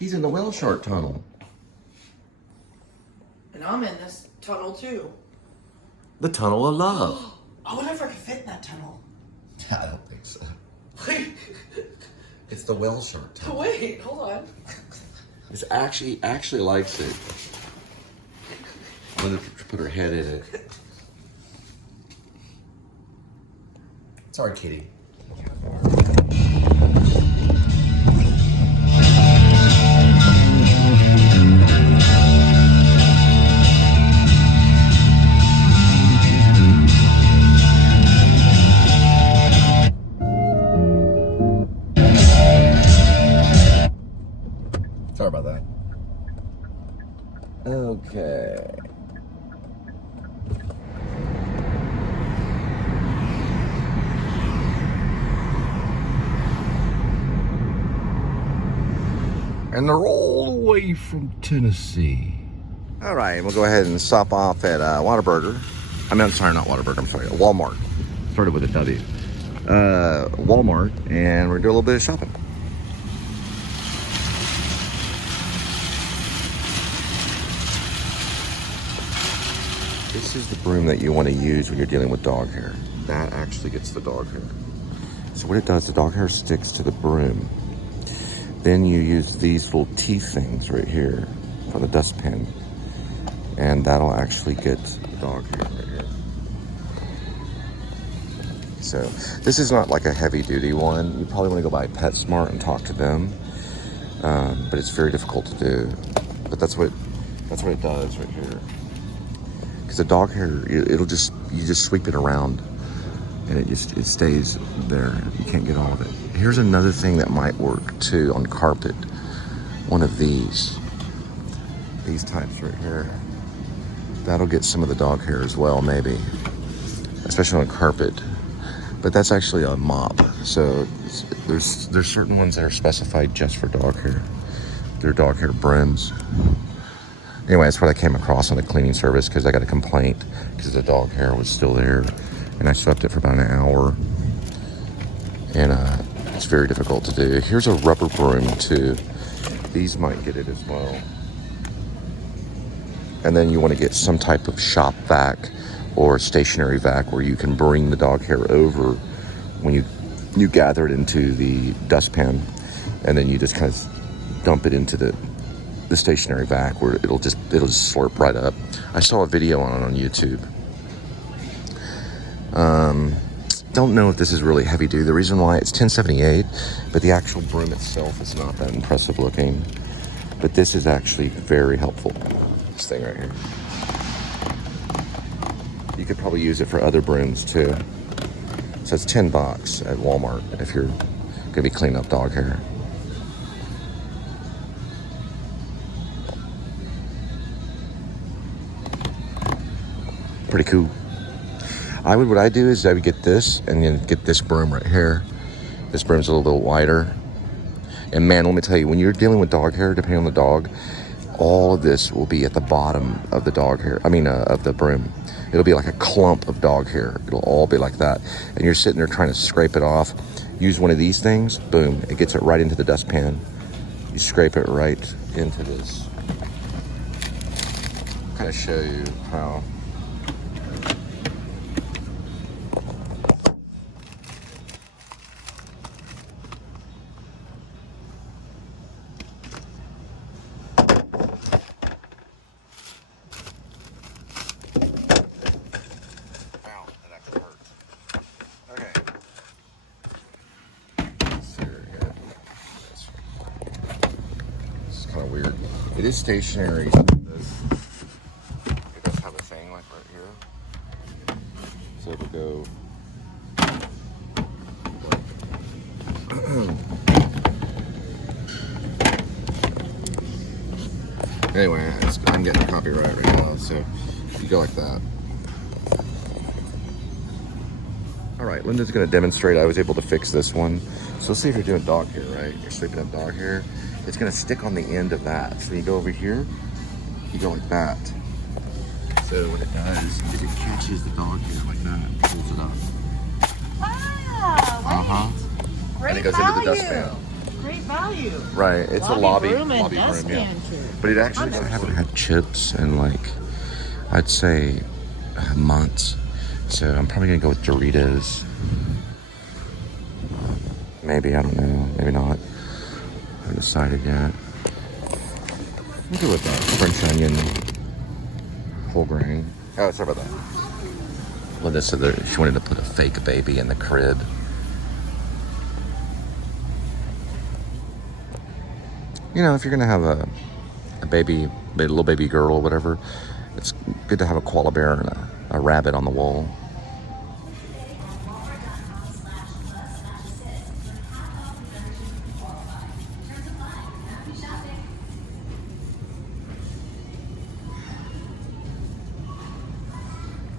He's in the whale shark tunnel. And I'm in this tunnel too. The tunnel of love. I wonder if I can fit in that tunnel. I don't think so. It's the whale shark tunnel. Wait, hold on. It's actually likes it. I'm gonna put her head in it. Sorry, kitty. Sorry about that. Okay. And they're all the way from Tennessee. All right, we'll go ahead and stop off at Whataburger. I'm sorry, not Whataburger, I'm sorry, Walmart. Started with a W. Walmart, and we're doing a little bit of shopping. This is the broom that you want to use when you're dealing with dog hair. That actually gets the dog hair. So what it does, the dog hair sticks to the broom. Then you use these little teeth things right here for the dustpan. And that'll actually get the dog hair right here. So this is not like a heavy duty one. You probably want to go by PetSmart and talk to them. But it's very difficult to do. But that's what it does right here. Because the dog hair, you just sweep it around and it stays there. You can't get all of it. Here's another thing that might work too on carpet. One of these types right here. That'll get some of the dog hair as well, maybe. Especially on carpet. But that's actually a mop. So there's certain ones that are specified just for dog hair. They're dog hair brooms. Anyway, that's what I came across on the cleaning service because I got a complaint because the dog hair was still there. And I swept it for about an hour. And it's very difficult to do. Here's a rubber broom too. These might get it as well. And then you want to get some type of shop vac or stationary vac where you can bring the dog hair over when you gather it into the dustpan, and then you just kind of dump it into the stationary vac where it'll just slurp right up. I saw a video on YouTube. Don't know if this is really heavy duty. The reason why, it's 1078, but the actual broom itself is not that impressive looking. But this is actually very helpful. This thing right here. You could probably use it for other brooms too. So it's $10 at Walmart if you're gonna be cleaning up dog hair. Pretty cool. What I do is I would get this and then get this broom right here. This broom's a little bit wider. And man, let me tell you, when you're dealing with dog hair, depending on the dog, all of this will be at the bottom of the dog hair. Of the broom. It'll be like a clump of dog hair. It'll all be like that. And you're sitting there trying to scrape it off. Use one of these things, boom, it gets it right into the dustpan. You scrape it right into this. Kind of show you how. Weird. It is stationary. It does have a thing like right here. So it'll go. Anyway, I'm getting copyright right now, so you go like that. All right, Linda's gonna demonstrate. I was able to fix this one. So let's see if you're doing dog hair, right? You're sweeping up dog hair. It's gonna stick on the end of that. So you go over here, you go like that. So what it does is it catches the dog hair like that, pulls it up. Ah, right. And it goes value. into the dustpan. great value. Right, it's a lobby room and room, yeah. stand too. But it actually, I haven't had chips in like, I'd say months. So I'm probably gonna go with Doritos. Maybe, I don't know, maybe not. I haven't decided yet. I'll go with French onion, full grain. Oh, sorry about that. Well, this is she wanted to put a fake baby in the crib. You know, if you're gonna have a baby, a little baby girl or whatever, it's good to have a koala bear and a rabbit on the wall.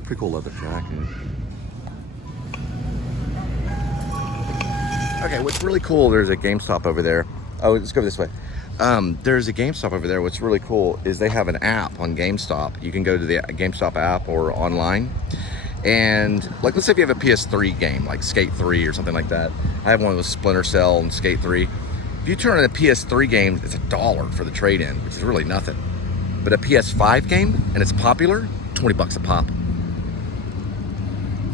Pretty cool leather jacket. Okay, what's really cool, there's a GameStop over there. Oh, let's go this way. There's a GameStop over there. What's really cool is they have an app on GameStop. You can go to the GameStop app or online. And like, let's say if you have a PS3 game, like Skate 3 or something like that. I have one with Splinter Cell and Skate 3. If you turn on a PS3 game, it's $1 for the trade-in, which is really nothing. But a PS5 game, and it's popular, $20 a pop.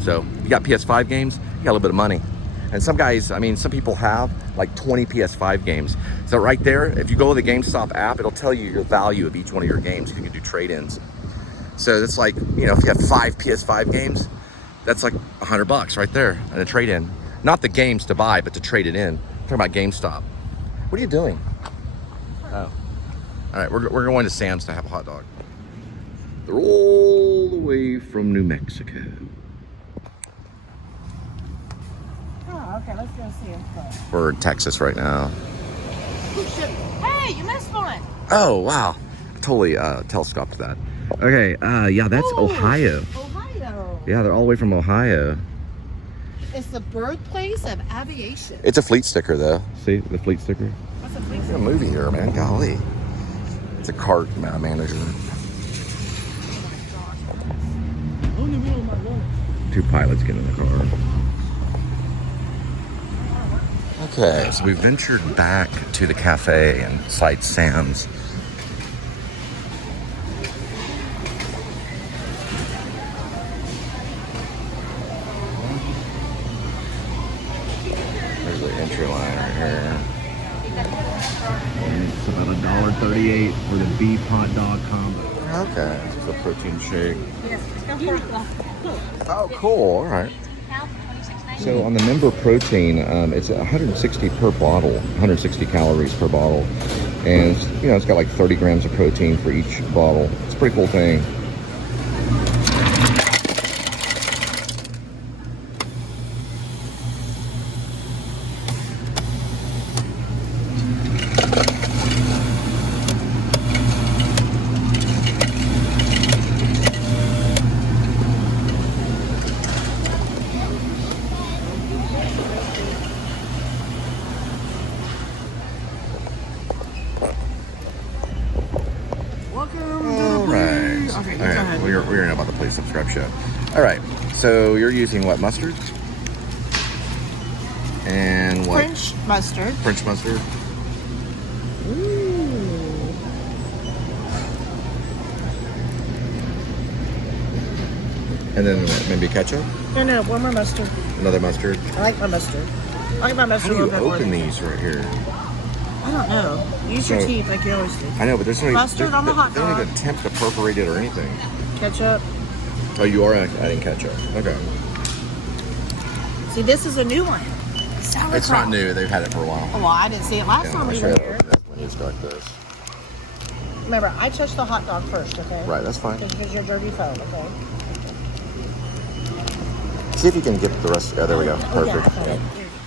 So you got PS5 games, you got a little bit of money. And some guys, I mean, some people have like 20 PS5 games. So right there, if you go to the GameStop app, it'll tell you the value of each one of your games. You can do trade-ins. So that's like, you know, if you have 5 PS5 games, that's like $100 right there in a trade-in. Not the games to buy, but to trade it in. I'm talking about GameStop. What are you doing? Oh. All right, we're going to Sam's to have a hot dog. They're all the way from New Mexico. Okay, let's go see him first. We're in Texas right now. Hey, you missed one. Oh, wow. I totally telescoped that. Okay, yeah, that's Ohio. Ohio. Yeah, they're all the way from Ohio. It's the birthplace of aviation. It's a fleet sticker, though. See the fleet sticker? What's a fleet It's a sticker? movie here, man. Golly. It's a cart manager. Oh, in the middle of my road. 2 pilots get in the car. Okay, so we ventured back to the cafe inside Sam's. There's the entry line right here. And it's about $1.38 for the beef hot dog combo. Okay, it's a protein shake. Yes, let's go for it. Oh, cool. All right. So on the member protein, it's 160 per bottle, 160 calories per bottle. And, you know, it's got like 30 grams of protein for each bottle. It's a pretty cool thing. We're in about the Please Subscribe show. All right, so you're using what, mustard? And what? French mustard. French mustard. Ooh. And then what, maybe ketchup? No, one more mustard. Another mustard. I like my mustard. I like my mustard. How do a you little bit open more. these right here? I don't know. Use your teeth like you always do. I know, but there's no Mustard on the hot They don't dog. even attempt to perforate it or anything. Ketchup. Oh, you are adding ketchup. Okay. See, this is a new one. Sauerkraut. It's not new. They've had it for a while. Oh, well, I didn't see it last time we were here. When you expect this. Remember, I touched the hot dog first, okay? Right, that's fine. Because you're dirty phone, okay? See if you can get the rest. Oh, there we go. Oh, yeah, Perfect. okay.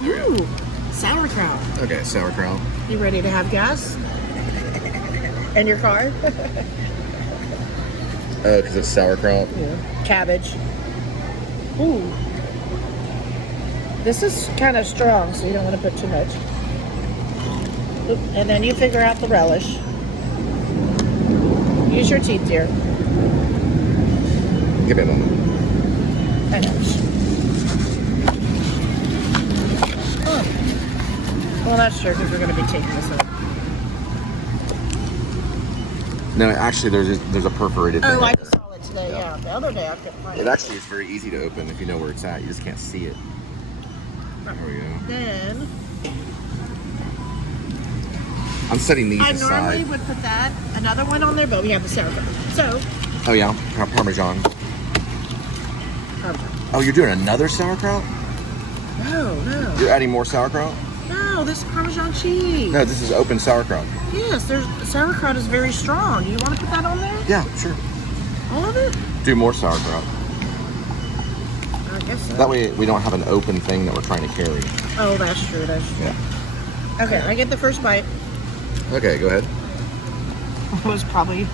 Ooh, sauerkraut. Okay, sauerkraut. You ready to have gas? In your car? Oh, because it's sauerkraut. Yeah. Cabbage. Ooh. This is kind of strong, so you don't want to put too much. Oop, and then you figure out the relish. Use your teeth, dear. Give me a moment. I know. Oh. Well, that's true because we're going to be taking this up. No, actually, there's a perforated thing. Oh, I just saw it today. Yeah, the other day I couldn't find it. It actually is very easy to open if you know where it's at. You just can't see it. There we go. Then I'm setting these I aside. normally would put another one on there, but we have the sauerkraut. So. Oh yeah, Parmesan. Oh, you're doing another sauerkraut? No. You're adding more sauerkraut? No, this is Parmesan cheese. No, this is open sauerkraut. Yes, sauerkraut is very strong. You want to put that on there? Yeah, sure. All of it? Do more sauerkraut. I guess so. That way we don't have an open thing that we're trying to carry. Oh, that's true. Yeah. Okay, I get the first bite. Okay, go ahead. It was probably...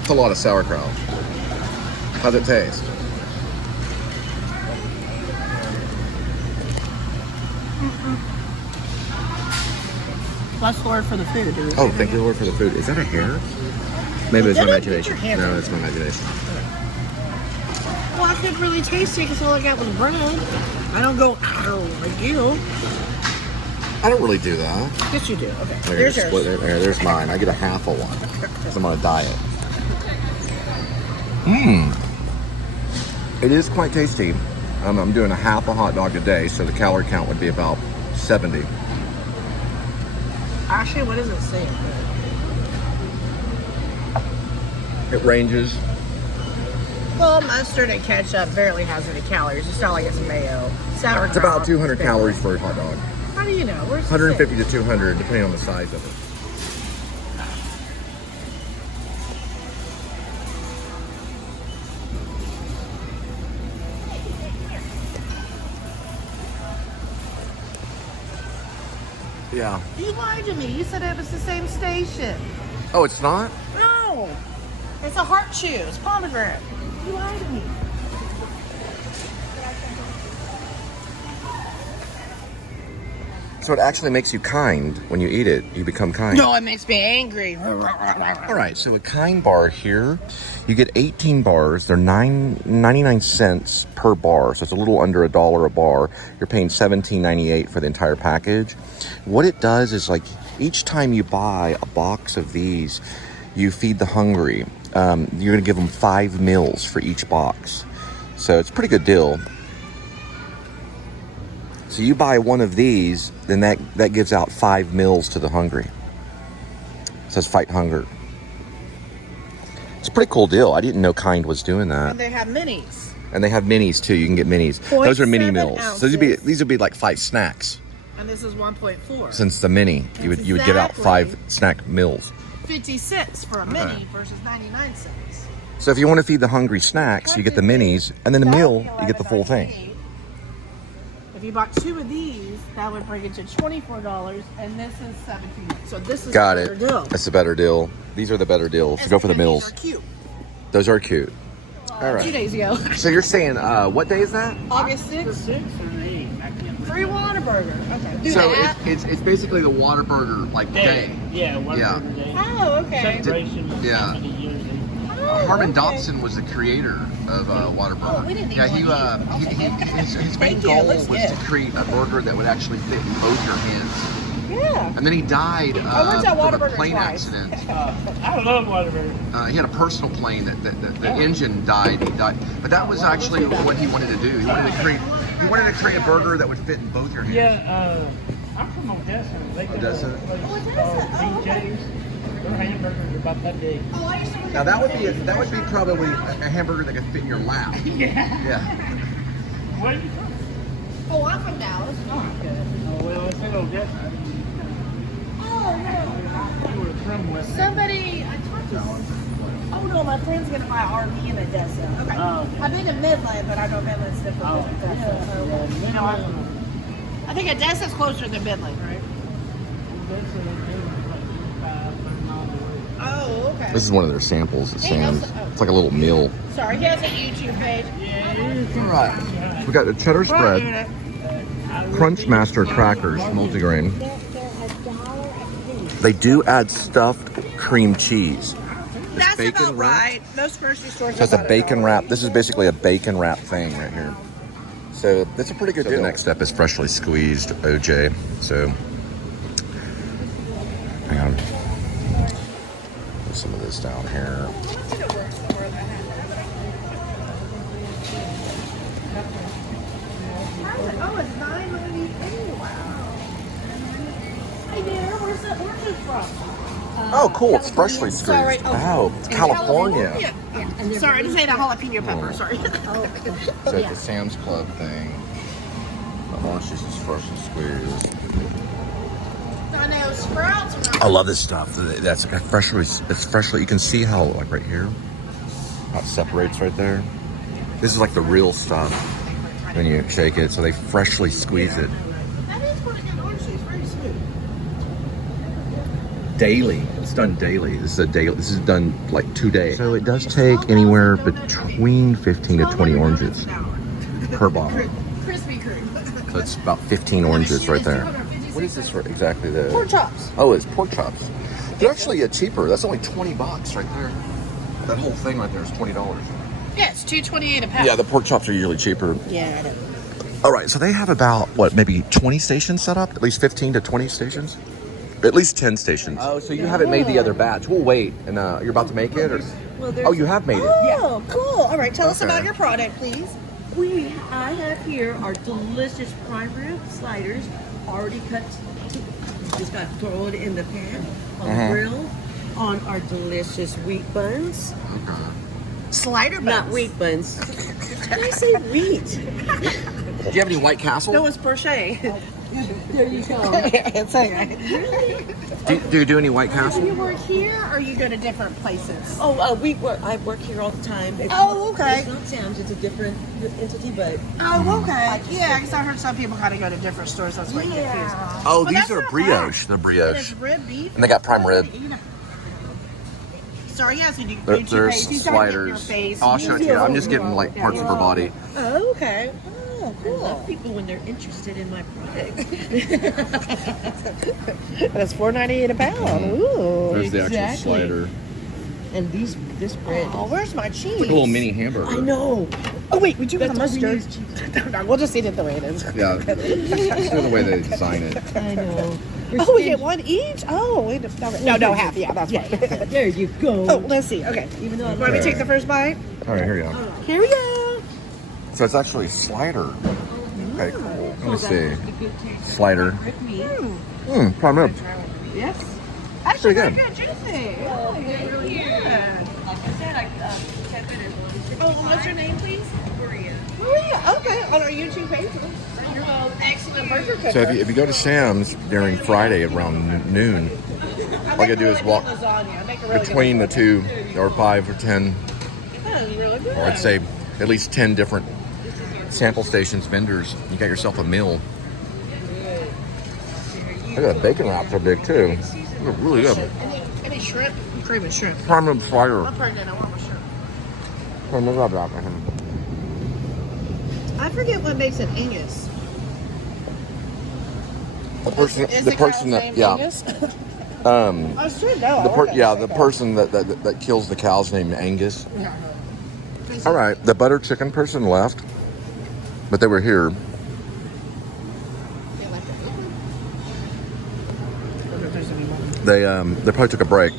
It's a lot of sauerkraut. How's it taste? Bless Lord for the food, dude. Oh, thank you, Lord, for the food. Is that a hair? Maybe it's my imagination. No, it's my imagination. Well, I couldn't really taste it because all I got was bread. I don't go, ow, like you. I don't really do that. Yes, you do. Okay. There's yours. There's mine. I get a half of one because I'm on a diet. It is quite tasty. I'm doing a half a hot dog a day, so the calorie count would be about 70. Actually, what does it say? It ranges. Well, mustard and ketchup barely has any calories. It's not like it's mayo. Sauerkraut. It's about 200 calories for a hot dog. How do you know? Where's the 150 to 200, depending on the size of it. Yeah. You lied to me. You said it was the same station. Oh, it's not? No. It's a heart chew. It's pomegranate. You lied to me. So it actually makes you kind when you eat it. You become kind. No, it makes me angry. All right, so a kind bar here, you get 18 bars. They're 99 cents per bar, so it's a little under $1 a bar. You're paying $17.98 for the entire package. What it does is, like, each time you buy a box of these, you feed the hungry. You're going to give them 5 meals for each box. So it's a pretty good deal. So you buy one of these, then that gives out 5 meals to the hungry. It says fight hunger. It's a pretty cool deal. I didn't know Kind was doing that. And they have minis. And they have minis too. You can get minis. Those are mini meals. So these would be like 5 snacks. And this is 1.4. Since the mini, you would give out 5 snack meals. 50 cents for a mini versus 99 cents. So if you want to feed the hungry snacks, you get the minis, and then the meal, you get the full thing. If you bought 2 of these, that would bring it to $24, and this is $17. So this is Got a better it. deal. That's a better deal. These are the better deals. So go for the meals. These are cute. Those are cute. All right. 2 days ago. So you're saying, what day is that? August 6th. Free Whataburger. Okay. Do So that. it's basically the Whataburger like day. Yeah, Whataburger Day. Oh, okay. Celebration of Yeah. how many years they- Harmon okay. Dobson was the creator of Whataburger. Oh, we didn't Yeah, even want to eat. his main Thank you, goal looks was good. to create a burger that would actually fit in both your hands. Yeah. And then he died I went to from a Whataburger plane twice. accident. I love Whataburger. He had a personal plane that the engine died. He died, but that was actually what he wanted to do. He wanted to create a burger that would fit in both your hands. Yeah, I'm from Odessa. They got Odessa? a place called BJ's. Their hamburgers are about that big. Now that would be probably a hamburger that could fit in your lap. Yeah. Where are you from? Oh, I'm from Dallas. Oh, well, it's in Odessa. Oh, no. You were from West. Somebody, I talked to oh no, my friend's gonna buy an RV in Odessa. Okay. Oh, okay. I've been to Midland, but I know Midland's different Oh, than Odessa. So, you know, I think Odessa's closer than Midland, right? Odessa, they do like 5 miles away. Oh, okay. This is one of their samples. It Hey, how's sounds. the- It's like a little meal. Sorry, he has a YouTube page. All right. We got the cheddar spread, Crunch Master crackers, multigrain. They do add stuffed cream cheese. That's bacon about wrap? right. Most grocery stores. So it's a bacon wrap. This is basically a bacon wrap thing right here. So that's a pretty good deal. The next step is freshly squeezed OJ. So hang on. Put some of this down here. Oh, it's $9.98. Wow. Hey, dear, where's that orange from? Oh, cool. It's freshly squeezed. Sorry. Wow. It's California. Yeah. Sorry, I just ate a jalapeno pepper. Sorry. So it's a Sam's Club thing. The orange juice is freshly squeezed. I know, Sprouts are not. I love this stuff. That's freshly. It's freshly. You can see how, like right here, how it separates right there. This is like the real stuff when you shake it. So they freshly squeeze it. That is what an orange juice. Very smooth. Daily. It's done daily. This is a daily. This is done like 2 days. So it does take anywhere between 15 to 20 oranges per bottle. Crispy cream. So it's about 15 oranges right there. What is this for exactly? The Pork chops. Oh, it's pork chops. They're actually cheaper. That's only $20 right there. That whole thing right there is $20. Yeah, it's $2.28 a pound. Yeah, the pork chops are usually cheaper. Yeah, I know. All right, so they have about, what, maybe 20 stations set up? At least 15 to 20 stations? At least 10 stations. Oh, so you haven't made the other batch. We'll wait. And you're about to make it? Or? Well, Oh, you have made it. Oh, cool. All right, tell us Okay. about your product, please. I have here our delicious prime rib sliders, already cut. Just got to throw it in the pan on the grill. On our delicious wheat buns. Slider buns. Not wheat buns. Did I say wheat? Do you have any White Castle? No, it's Porche. There you go. It's okay. Do you do any White Castle? You work here, or you go to different places? Oh, I work here all the time. It's okay. It's not Sam's. It's a different entity, but Oh, okay. Yeah, because I heard some people kind of go to different stores. That's why you get confused. Oh, Well, these that's are not brioche. They're And brioche. it's rib beef. And they got prime rib. Sorry, yes, you do. There's sliders. I'll show it to you. I'm just getting like parts of her body. Oh, okay. Oh, I cool. love people when they're interested in my product. That's $4.98 a pound. Ooh. There's the actual Exactly. slider. And this bread. Oh, where's my cheese? Like a little mini hamburger. I know. Oh, wait, we do have That's all we mustard. No, we'll just eat it the way it is. Yeah, it's the way they design it. I know. Oh, we get one each? Oh, wait. No, half. Yeah, that's right. There you go. Oh, let's see. Okay. Even though I'm Want me to take the first bite? All right, here you go. Here we go. So it's actually slider. Okay, cool. Let me see. Slider. Prime rib. Yes. Actually, Pretty very good. good. Juicy. Oh, really good. Like I said, 10 minutes. Oh, what's your name, please? Maria. Okay, on our YouTube page. You're an excellent burger cooker. So if you go to Sam's during Friday around noon, all you gotta do is walk between the two, or 5 or 10, That is really good. or I'd say at least 10 different sample stations, vendors. You got yourself a meal. Look at that bacon wraps are big too. They're really good. Any shrimp? I'm craving shrimp. Prime rib slider. I'm pregnant. I want my shrimp. Prime rib wrap. I forget what makes it Angus. The person Is that Angus? I should know. the person that kills the cow's named Angus. All right, the butter chicken person left, but they were here. They probably took a break.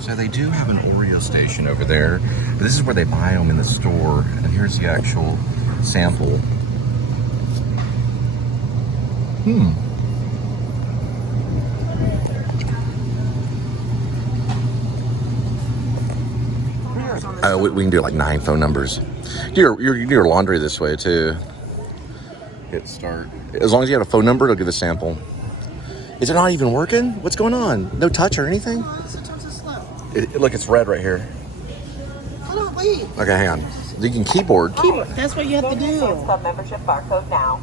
So they do have an Oreo station over there, but this is where they buy them in the store. And here's the actual sample. We can do like 9 phone numbers. Do your laundry this way too. Hit start. As long as you have a phone number, it'll give a sample. Is it not even working? What's going on? No touch or anything? Sometimes it's slow. Look, it's red right here. Hold on, wait. Okay, hang on. You can keyboard. That's what you have to do. Club membership barcode now.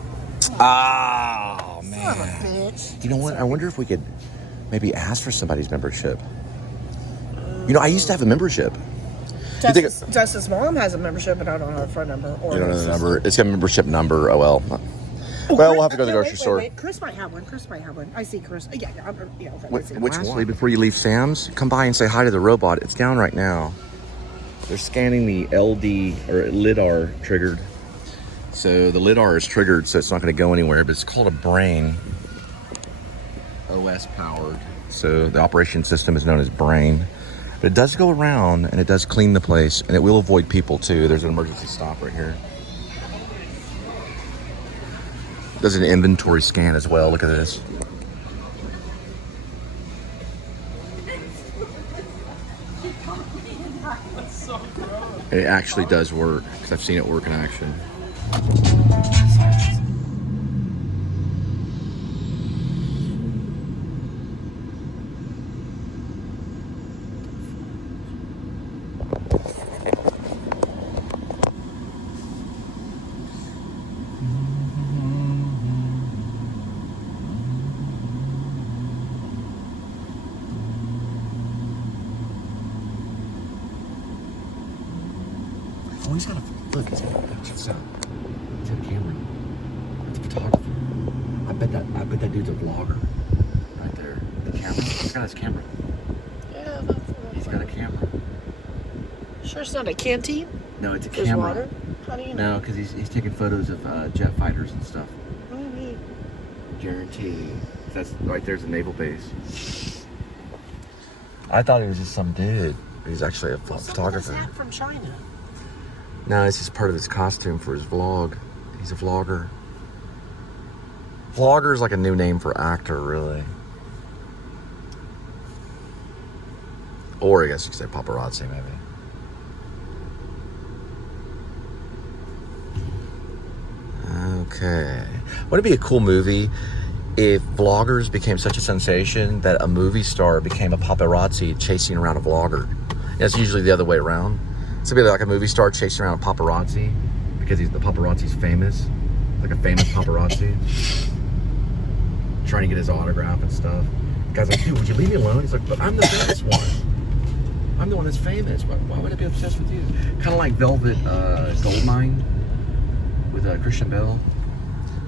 Oh, man. Son of a bitch. You know what? I wonder if we could maybe ask for somebody's membership. You know, I used to have a membership. Justice Mom has a membership, but I don't know her phone number. Or You don't know the number. It's got a membership number. Oh, well. Well, we'll have to go to the grocery store. Wait. Chris might have one. I see Chris. Yeah. Okay, let's see. Which one? Before you leave Sam's, come by and say hi to the robot. It's down right now. They're scanning the LD or LIDAR triggered So the lidar is triggered, so it's not going to go anywhere, but it's called a brain. OS powered. So the operation system is known as brain. But it does go around and it does clean the place, and it will avoid people too. There's an emergency stop right here. It does an inventory scan as well. Look at this. It actually does work, because I've seen it work in action. Oh, he's got a look. Check this out. He's got a camera. It's a photographer. I bet that dude's a vlogger. Right there. The camera. He's got his camera. Yeah, He's got a camera. sure it's not a canteen? No, it's a There's camera. water? How do you know? No, because he's taking photos of jet fighters and stuff. What do you mean? Guarantee. That's right. There's a naval base. I thought he was just some dude. He's actually a photographer. What's that from China? No, it's just part of his costume for his vlog. He's a vlogger. Vlogger is like a new name for actor, really. Or I guess you could say paparazzi, maybe. Okay. Wouldn't it be a cool movie if vloggers became such a sensation that a movie star became a paparazzi chasing around a vlogger? It's usually the other way around. It's gonna be like a movie star chasing around a paparazzi because the paparazzi's famous, like a famous paparazzi, trying to get his autograph and stuff. The guy's like, dude, would you leave me alone? He's like, but I'm the famous one. I'm the one that's famous. Why would I be obsessed with you? Kind of like Velvet Goldmine with Christian Bale.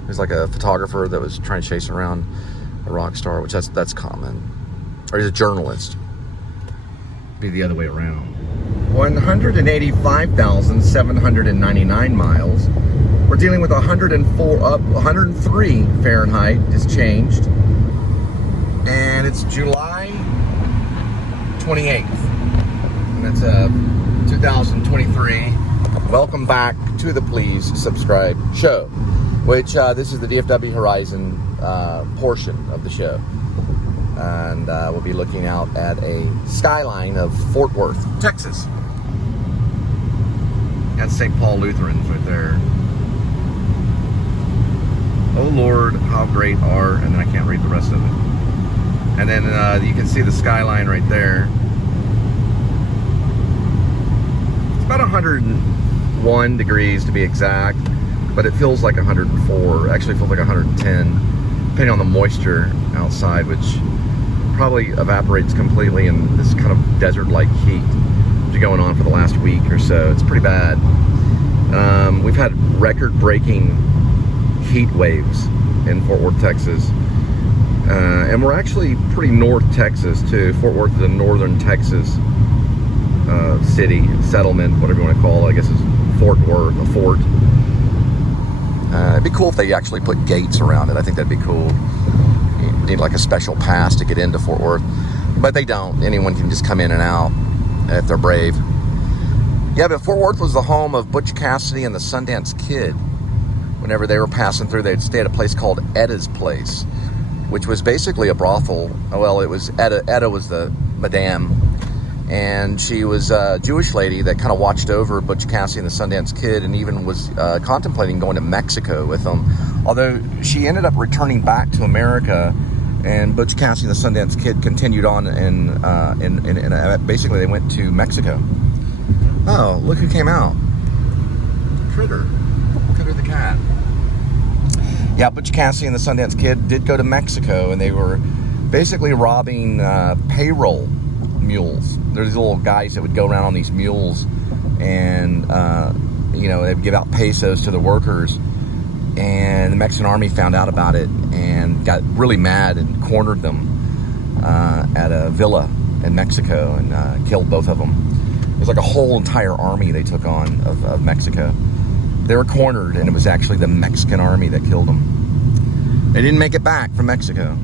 There's like a photographer that was trying to chase around a rock star, which that's common. Or he's a journalist. Be the other way around. 185,799 miles. We're dealing with 103 Fahrenheit is changed. And it's July 28th. And that's 2023. Welcome back to the Please Subscribe show, which this is the DFW Horizon portion of the show. And we'll be looking out at a skyline of Fort Worth, Texas. That's St. Paul Lutherans right there. Oh Lord, how great are, and then I can't read the rest of it. And then you can see the skyline right there. It's about 101 degrees to be exact, but it feels like 104. Actually, it feels like 110, depending on the moisture outside, which probably evaporates completely in this kind of desert-like heat that's going on for the last week or so. It's pretty bad. We've had record-breaking heat waves in Fort Worth, Texas. And we're actually pretty North Texas, too. Fort Worth is a northern Texas city, settlement, whatever you want to call it. I guess it's Fort Worth, a fort. It'd be cool if they actually put gates around it. I think that'd be cool. You need like a special pass to get into Fort Worth. But they don't. Anyone can just come in and out if they're brave. Yeah, but Fort Worth was the home of Butch Cassidy and the Sundance Kid. Whenever they were passing through, they'd stay at a place called Eda's Place, which was basically a brothel. Well, it was Eda was the madame, and she was a Jewish lady that kind of watched over Butch Cassidy and the Sundance Kid, and even was contemplating going to Mexico with them. Although she ended up returning back to America, and Butch Cassidy and the Sundance Kid continued on, and basically they went to Mexico. Oh, look who came out! Critter the cat. Yeah, Butch Cassidy and the Sundance Kid did go to Mexico, and they were basically robbing payroll mules. There's these little guys that would go around on these mules, and they'd give out pesos to the workers. And the Mexican army found out about it and got really mad and cornered them at a villa in Mexico and killed both of them. It was like a whole entire army they took on of Mexico. They were cornered, and it was actually the Mexican army that killed them. They didn't make it back from Mexico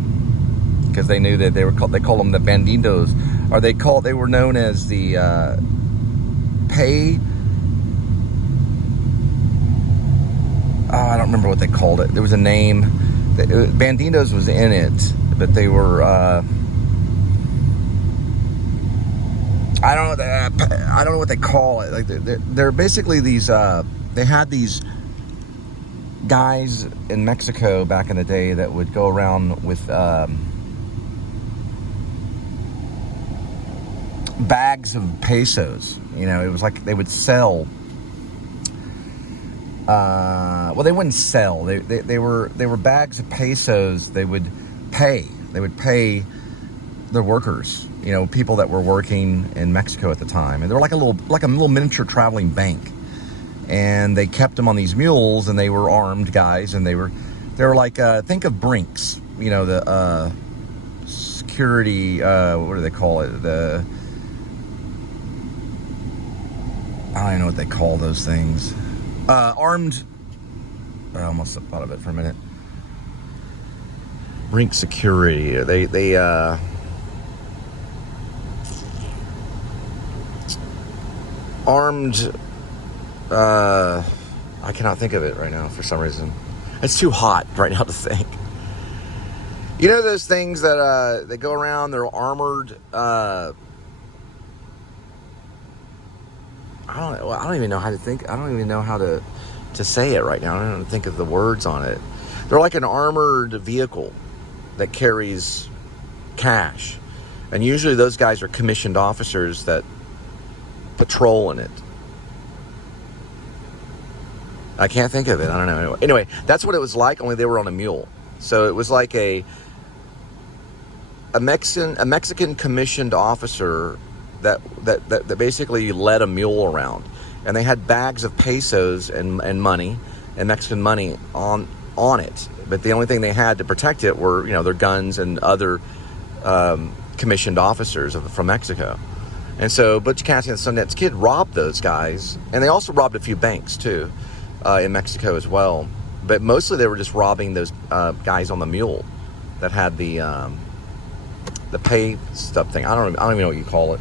because they knew that they call them the bandidos, or they were known as the I don't remember what they called it. There was a name. Bandidos was in it, but they were I don't know what they call it. Like they're basically these. They had these guys in Mexico back in the day that would go around with bags of pesos. You know, it was like they would sell. Well, they wouldn't sell. They were bags of pesos. They would pay their workers. You know, people that were working in Mexico at the time, and they were like a little miniature traveling bank. And they kept them on these mules, and they were armed guys, and they were like think of Brinks, you know, the security. What do they call it? I don't even know what they call those things. Armed. I almost thought of it for a minute. Brink security. They armed. I cannot think of it right now for some reason. It's too hot right now to think. You know those things that they go around. They're armored. I don't even know how to think. I don't even know how to say it right now. I don't think of the words on it. They're like an armored vehicle that carries cash, and usually those guys are commissioned officers that patrol in it. I can't think of it. I don't know. Anyway, that's what it was like. Only they were on a mule, so it was like a Mexican commissioned officer that basically led a mule around, and they had bags of pesos and money and Mexican money on it. But the only thing they had to protect it were, you know, their guns and other commissioned officers from Mexico. And so Butch Cassidy and the Sundance Kid robbed those guys, and they also robbed a few banks too in Mexico as well. But mostly they were just robbing those guys on the mule that had the pay stub thing. I don't even know what you call it.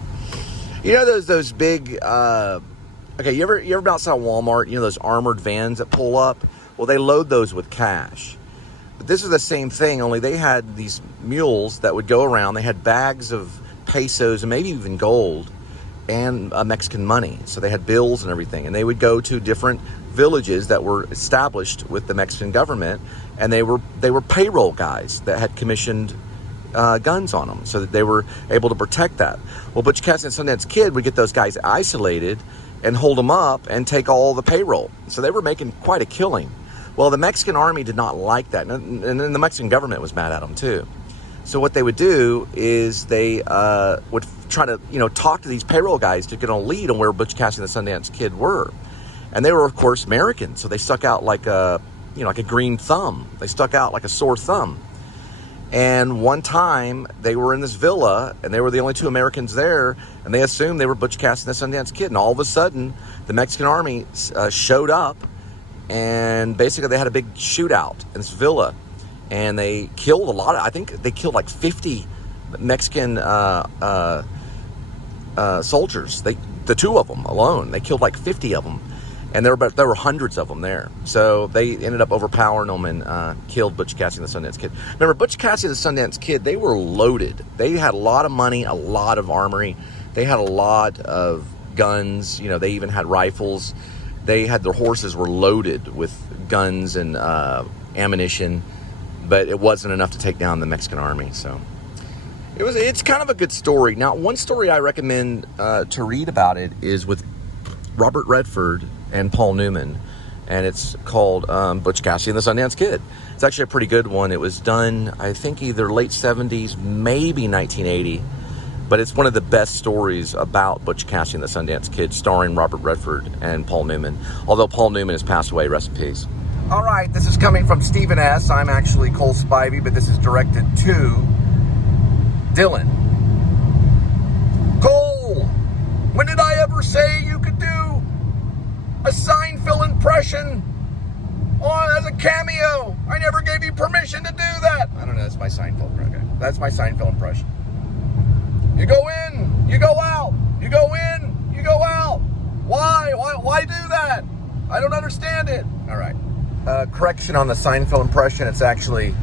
You know those big. Okay, you ever been outside Walmart? You know those armored vans that pull up? Well, they load those with cash. But this is the same thing, only they had these mules that would go around. They had bags of pesos and maybe even gold and Mexican money. So they had bills and everything. And they would go to different villages that were established with the Mexican government. And they were payroll guys that had commissioned guns on them, so that they were able to protect that. Well, Butch Cassidy and Sundance Kid would get those guys isolated and hold them up and take all the payroll. So they were making quite a killing. Well, the Mexican army did not like that, and then the Mexican government was mad at them too. So what they would do is they would try to, you know, talk to these payroll guys to get on a lead on where Butch Cassidy and the Sundance Kid were, and they were of course American, so they stuck out like a green thumb. They stuck out like a sore thumb. And one time they were in this villa, and they were the only two Americans there, and they assumed they were Butch Cassidy and the Sundance Kid. And all of a sudden, the Mexican army showed up, and basically they had a big shootout in this villa, and they killed a lot of. I think they killed like 50 Mexican soldiers. The two of them alone, they killed like 50 of them. And there were hundreds of them there. So they ended up overpowering them and killed Butch Cassidy and the Sundance Kid. Remember, Butch Cassidy and the Sundance Kid, they were loaded. They had a lot of money, a lot of armory. They had a lot of guns. You know, they even had rifles. Their horses were loaded with guns and ammunition. But it wasn't enough to take down the Mexican army. So it's kind of a good story. Now, one story I recommend to read about it is with Robert Redford and Paul Newman, and it's called Butch Cassidy and the Sundance Kid. It's actually a pretty good one. It was done, I think, either late 70s, maybe 1980, but it's one of the best stories about Butch Cassidy and the Sundance Kid, starring Robert Redford and Paul Newman, although Paul Newman has passed away. Rest in peace. All right, this is coming from Stephen S. I'm actually Cole Spivey, but this is directed to Dylan. Cole, when did I ever say you could do a Seinfeld impression as a cameo. I never gave you permission to do that. I don't know, that's my Seinfeld. Okay, that's my Seinfeld impression. You go in, you go out. You go in, you go out. Why do that? I don't understand it. All right. Correction on the Seinfeld impression. It's actually,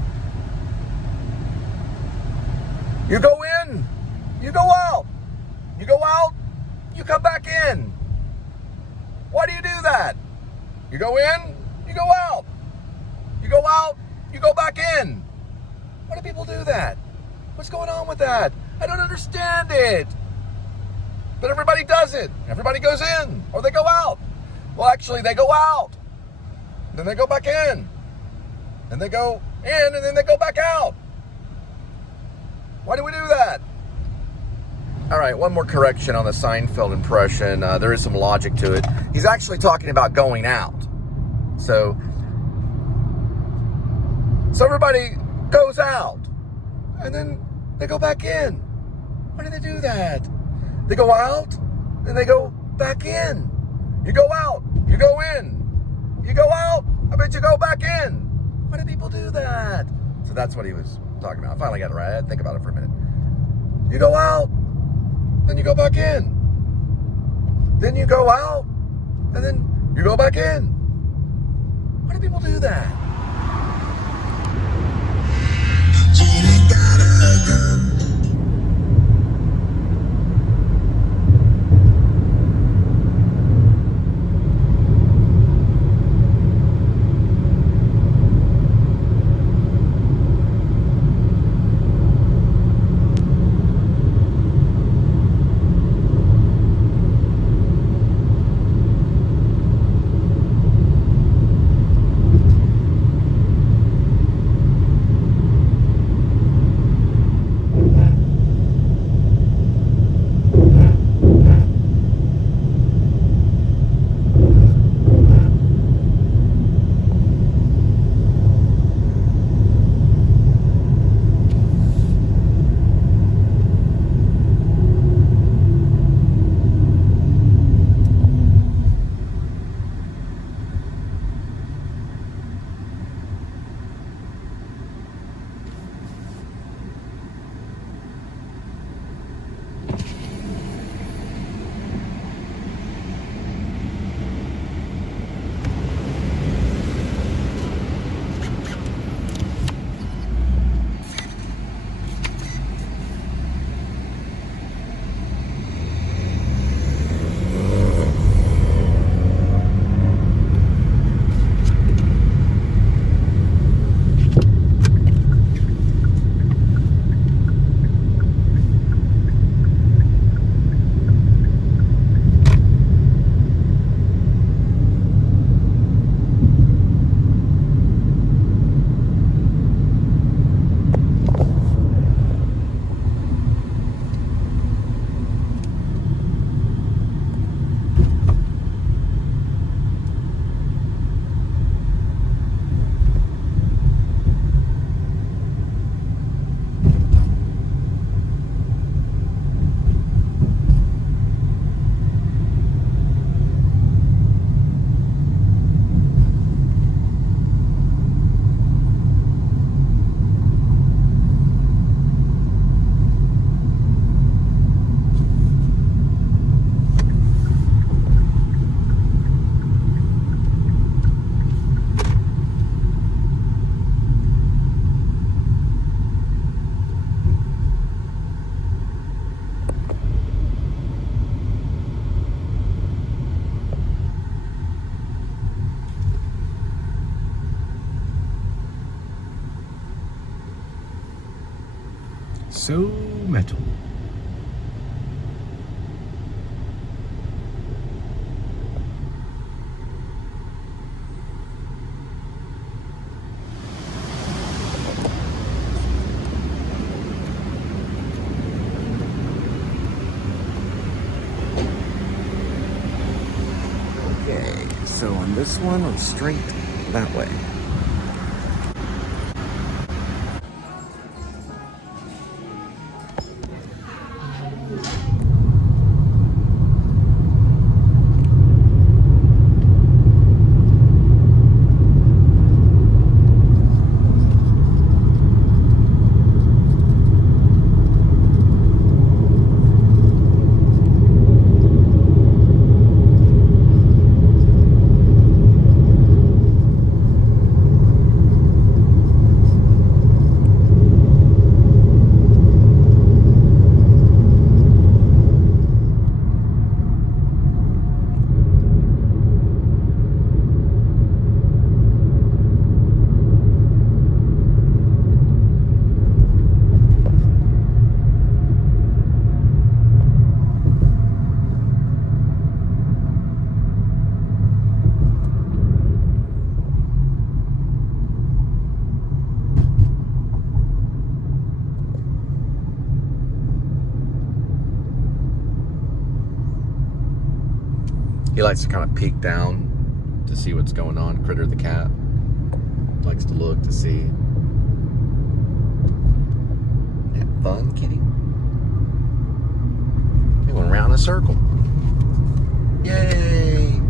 you go in, you go out. You go out, you come back in. Why do you do that? You go in, you go out. You go out, you go back in. Why do people do that? What's going on with that? I don't understand it. But everybody does it. Everybody goes in or they go out. Well, actually, they go out. Then they go back in. Then they go in and then they go back out. Why do we do that? All right, one more correction on the Seinfeld impression. There is some logic to it. He's actually talking about going out. So everybody goes out and then they go back in. Why do they do that? They go out, then they go back in. You go out, you go in. You go out, I bet you go back in. Why do people do that? So that's what he was talking about. I finally got it right. I had to think about it for a minute. You go out, then you go back in. Then you go out, and then you go back in. Why do people do that? So metal. Okay, so on this one, I'm straight that way. He likes to kind of peek down to see what's going on. Critter the cat likes to look to see. That fun, kitty? He went around in a circle. Yay!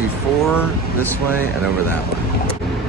C4 this way and over that way.